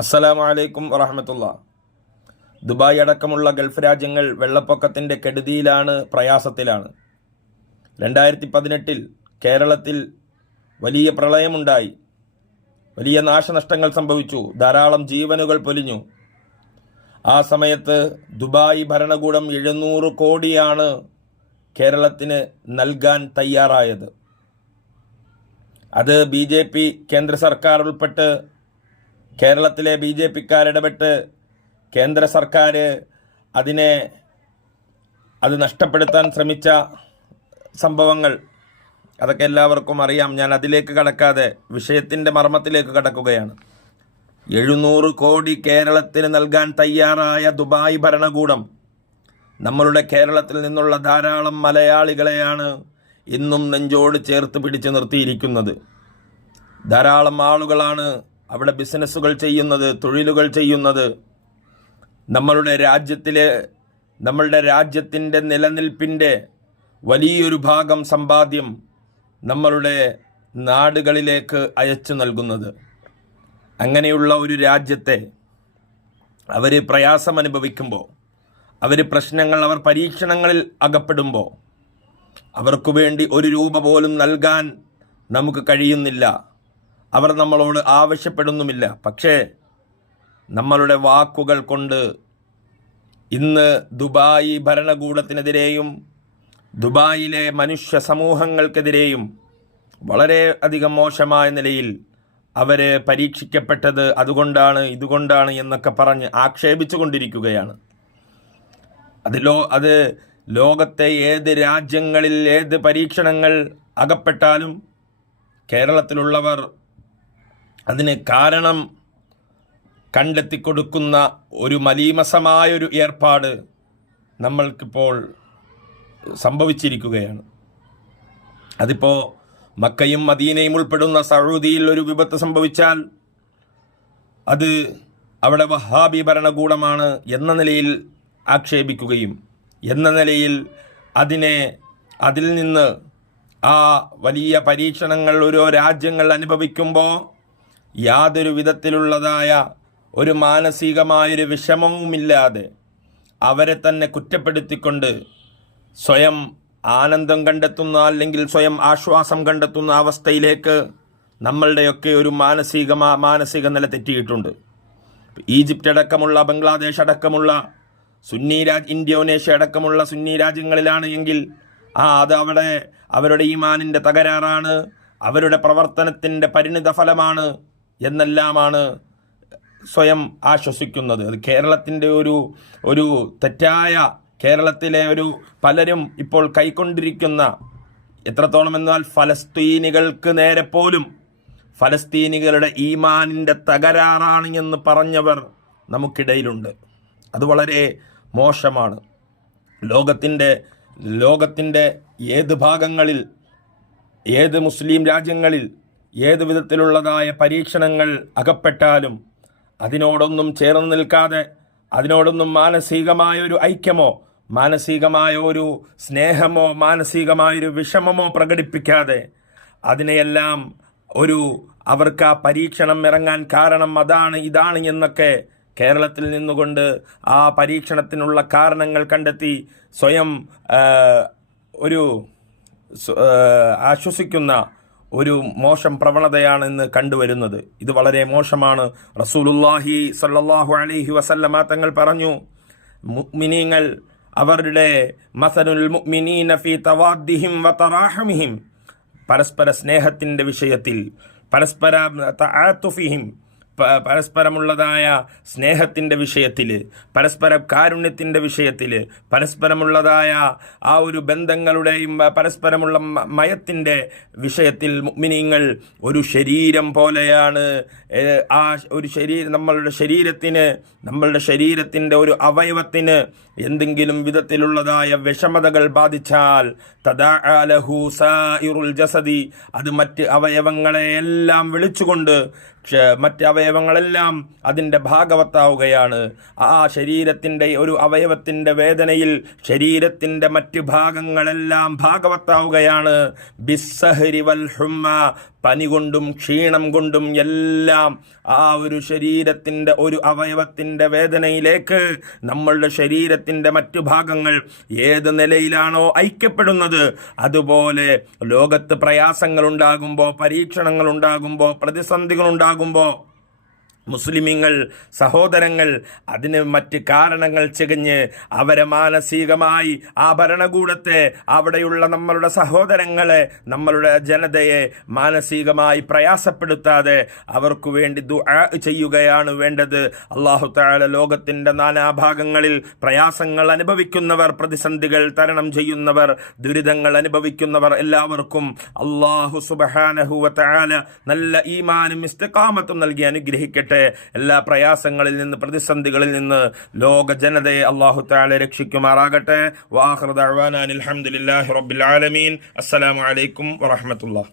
അസ്സലാമു അലൈക്കും വറഹ്മത്തുള്ളാഹി. ദുബായ് അടക്കമുള്ള ഗൾഫ് രാജ്യങ്ങൾ വെള്ളപ്പൊക്കത്തിൻ്റെ കെടുതിയിലാണ്, പ്രയാസത്തിലാണ്. 2018 കേരളത്തിൽ വലിയ പ്രളയമുണ്ടായി, വലിയ നാശനഷ്ടങ്ങൾ സംഭവിച്ചു, ധാരാളം ജീവനുകൾ പൊലിഞ്ഞു. ആ സമയത്ത് ദുബായ് ഭരണകൂടം 700 കോടിയാണ് കേരളത്തിന് നൽകാൻ തയ്യാറായത്. അത് BJP കേന്ദ്ര സർക്കാർ ഉൾപ്പെട്ട് കേരളത്തിലെ BJPക്കാരിടപെട്ട് കേന്ദ്ര സർക്കാർ അത് നഷ്ടപ്പെടുത്താൻ ശ്രമിച്ച സംഭവങ്ങൾ അതൊക്കെ എല്ലാവർക്കും അറിയാം. ഞാൻ അതിലേക്ക് കടക്കാതെ വിഷയത്തിൻ്റെ മർമ്മത്തിലേക്ക് കടക്കുകയാണ്. 700 കോടി കേരളത്തിന് നൽകാൻ തയ്യാറായ ദുബായ് ഭരണകൂടം നമ്മളുടെ കേരളത്തിൽ നിന്നുള്ള ധാരാളം മലയാളികളെയാണ് ഇന്നും നെഞ്ചോട് ചേർത്ത് പിടിച്ച് നിർത്തിയിരിക്കുന്നത്. ധാരാളം ആളുകളാണ് അവിടെ ബിസിനസ്സുകൾ ചെയ്യുന്നത്, തൊഴിലുകൾ ചെയ്യുന്നത്. നമ്മളുടെ രാജ്യത്തിൻ്റെ നിലനിൽപ്പിൻ്റെ വലിയൊരു ഭാഗം സമ്പാദ്യം നമ്മളുടെ നാടുകളിലേക്ക് അയച്ചു നൽകുന്നത്. അങ്ങനെയുള്ള ഒരു രാജ്യത്തെ അവർ പ്രയാസം അനുഭവിക്കുമ്പോൾ, അവർ പരീക്ഷണങ്ങളിൽ അകപ്പെടുമ്പോൾ അവർക്ക് വേണ്ടി ഒരു രൂപ പോലും നൽകാൻ നമുക്ക് കഴിയുന്നില്ല. അവർ നമ്മളോട് ആവശ്യപ്പെടുന്നുമില്ല. പക്ഷേ നമ്മളുടെ വാക്കുകൾ കൊണ്ട് ഇന്ന് ദുബായ് ഭരണകൂടത്തിനെതിരെയും ദുബായിലെ മനുഷ്യ സമൂഹങ്ങൾക്കെതിരെയും വളരെ അധികം മോശമായ നിലയിൽ അവർ പരീക്ഷിക്കപ്പെട്ടത് ഇതുകൊണ്ടാണ് എന്നൊക്കെ പറഞ്ഞ് ആക്ഷേപിച്ചു കൊണ്ടിരിക്കുകയാണ്. അത് ലോകത്തെ ഏത് രാജ്യങ്ങളിൽ ഏത് പരീക്ഷണങ്ങൾ അകപ്പെട്ടാലും കേരളത്തിലുള്ളവർ അതിന് കാരണം കണ്ടെത്തിക്കൊടുക്കുന്ന ഒരു മലീമസമായൊരു ഏർപ്പാട് നമ്മൾക്കിപ്പോൾ സംഭവിച്ചിരിക്കുകയാണ്. അതിപ്പോൾ മക്കയും മദീനയും ഉൾപ്പെടുന്ന സൗദിയിൽ ഒരു വിപത്ത് സംഭവിച്ചാൽ അത് അവിടെ വഹാബി ഭരണകൂടമാണ് എന്ന നിലയിൽ ആക്ഷേപിക്കുകയും, എന്ന നിലയിൽ അതിൽ നിന്ന് ആ വലിയ പരീക്ഷണങ്ങൾ ഓരോ രാജ്യങ്ങൾ അനുഭവിക്കുമ്പോൾ യാതൊരു വിധത്തിലുള്ളതായ ഒരു മാനസികമായൊരു വിഷമവുമില്ലാതെ അവരെ തന്നെ കുറ്റപ്പെടുത്തിക്കൊണ്ട് സ്വയം ആനന്ദം കണ്ടെത്തുന്ന, അല്ലെങ്കിൽ സ്വയം ആശ്വാസം കണ്ടെത്തുന്ന അവസ്ഥയിലേക്ക് നമ്മളുടെയൊക്കെ ഒരു മാനസിക നില തെറ്റിയിട്ടുണ്ട്. ഈജിപ്റ്റ് അടക്കമുള്ള, ബംഗ്ലാദേശ് അടക്കമുള്ള ഇന്തോനേഷ്യ അടക്കമുള്ള സുന്നി രാജ്യങ്ങളിലാണ് എങ്കിൽ അത് അവിടെ അവരുടെ ഈമാനിൻ്റെ തകരാറാണ്, അവരുടെ പ്രവർത്തനത്തിൻ്റെ പരിണിത ഫലമാണ് എന്നെല്ലാമാണ് സ്വയം ആശ്വസിക്കുന്നത്. അത് കേരളത്തിൻ്റെ ഒരു തെറ്റായ, കേരളത്തിലെ പലരും ഇപ്പോൾ കൈക്കൊണ്ടിരിക്കുന്ന, എത്രത്തോളം എന്നാൽ ഫലസ്തീനികൾക്ക് നേരെ പോലും ഫലസ്തീനികളുടെ ഈമാനിൻ്റെ തകരാറാണ് എന്ന് പറഞ്ഞവർ നമുക്കിടയിലുണ്ട്. അത് വളരെ മോശമാണ്. ലോകത്തിൻ്റെ ഏത് ഭാഗങ്ങളിൽ, ഏത് മുസ്ലിം രാജ്യങ്ങളിൽ ഏത് വിധത്തിലുള്ളതായ പരീക്ഷണങ്ങൾ അകപ്പെട്ടാലും അതിനോടൊന്നും ചേർന്ന് നിൽക്കാതെ, അതിനോടൊന്നും മാനസികമായൊരു ഐക്യമോ, മാനസികമായ ഒരു സ്നേഹമോ, മാനസികമായൊരു വിഷമമോ പ്രകടിപ്പിക്കാതെ അതിനെയെല്ലാം അവർക്ക് ആ പരീക്ഷണം ഇറങ്ങാൻ കാരണം ഇതാണ് എന്നൊക്കെ കേരളത്തിൽ നിന്നുകൊണ്ട് ആ പരീക്ഷണത്തിനുള്ള കാരണങ്ങൾ കണ്ടെത്തി സ്വയം ആശ്വസിക്കുന്ന ഒരു മോശം പ്രവണതയാണ് ഇന്ന് കണ്ടുവരുന്നത്. ഇത് വളരെ മോശമാണ്. റസൂലുള്ളാഹി സ്വല്ലല്ലാഹു അലൈഹി വസല്ലമ തങ്ങൾ പറഞ്ഞു, മുഅ്മിനീങ്ങൾ അവരുടെ മസലുൽ മുഅ്മിനീന ഫീ തവാദ്ദിഹിം വതറാഹമിഹിം, പരസ്പര സ്നേഹത്തിൻ്റെ വിഷയത്തിൽ, പരസ്പര തആതുഫിഹിം, പരസ്പരമുള്ളതായ സ്നേഹത്തിൻ്റെ വിഷയത്തിൽ, പരസ്പര കാരുണ്യത്തിൻ്റെ വിഷയത്തിൽ, പരസ്പരമുള്ളതായ ആ ഒരു ബന്ധങ്ങളുടെയും പരസ്പരമുള്ള മയത്തിൻ്റെ വിഷയത്തിൽ മുഅ്മിനീങ്ങൾ ഒരു ശരീരം പോലെയാണ്. നമ്മളുടെ ശരീരത്തിൻ്റെ ഒരു അവയവത്തിന് എന്തെങ്കിലും വിധത്തിലുള്ളതായ വിഷമതകൾ ബാധിച്ചാൽ തദാഅ ലഹു സായിറുൽ ജസദി, അത് മറ്റ് അവയവങ്ങളെയെല്ലാം വിളിച്ചുകൊണ്ട് മറ്റ് അവയവങ്ങളെല്ലാം അതിൻ്റെ ഭാഗവത്താവുകയാണ്. ആ ശരീരത്തിൻ്റെ ഒരു അവയവത്തിൻ്റെ വേദനയിൽ ശരീരത്തിൻ്റെ മറ്റ് ഭാഗങ്ങളെല്ലാം ഭാഗവത്താവുകയാണ്. ബിസ്സഹരി വൽ ഹുമ്മ, പനി കൊണ്ടും ക്ഷീണം കൊണ്ടും എല്ലാം ആ ഒരു ശരീരത്തിൻ്റെ ഒരു അവയവത്തിൻ്റെ വേദനയിലേക്ക് നമ്മളുടെ ശരീരത്തിൻ്റെ മറ്റു ഭാഗങ്ങൾ ഏത് നിലയിലാണോ ഐക്യപ്പെടുന്നത്, അതുപോലെ ലോകത്ത് പ്രയാസങ്ങളുണ്ടാകുമ്പോൾ, പരീക്ഷണങ്ങളുണ്ടാകുമ്പോൾ, പ്രതിസന്ധികളുണ്ടാകുമ്പോൾ മുസ്ലിമീങ്ങൾ സഹോദരങ്ങൾ അതിന് മറ്റ് കാരണങ്ങൾ ചികഞ്ഞ് അവരെ മാനസികമായി ആ ഭരണകൂടത്തെ, അവിടെയുള്ള നമ്മളുടെ സഹോദരങ്ങളെ, നമ്മളുടെ ജനതയെ മാനസികമായി പ്രയാസപ്പെടുത്താതെ അവർക്ക് വേണ്ടി ദുആ ചെയ്യുകയാണ് വേണ്ടത്. അല്ലാഹു തആല ലോകത്തിൻ്റെ നാനാഭാഗങ്ങളിൽ പ്രയാസങ്ങൾ അനുഭവിക്കുന്നവർ, പ്രതിസന്ധികൾ തരണം ചെയ്യുന്നവർ, ദുരിതങ്ങൾ അനുഭവിക്കുന്നവർ എല്ലാവർക്കും അല്ലാഹു സുബ്ഹാനഹു വ തആല നല്ല ഈമാനും ഇസ്തിഖാമത്തും നൽകി അനുഗ്രഹിക്കട്ടെ. എല്ലാ പ്രയാസങ്ങളിൽ നിന്ന്, പ്രതിസന്ധികളിൽ നിന്ന് ലോക ജനതയെ അല്ലാഹു തആല രക്ഷിക്കുമാറാകട്ടെ. വആഖിറു ദഅ്വാനാ അൽഹംദുലില്ലാഹി റബ്ബിൽ ആലമീൻ. അസ്സലാമു അലൈക്കും വറഹ്മത്തുള്ളാഹി.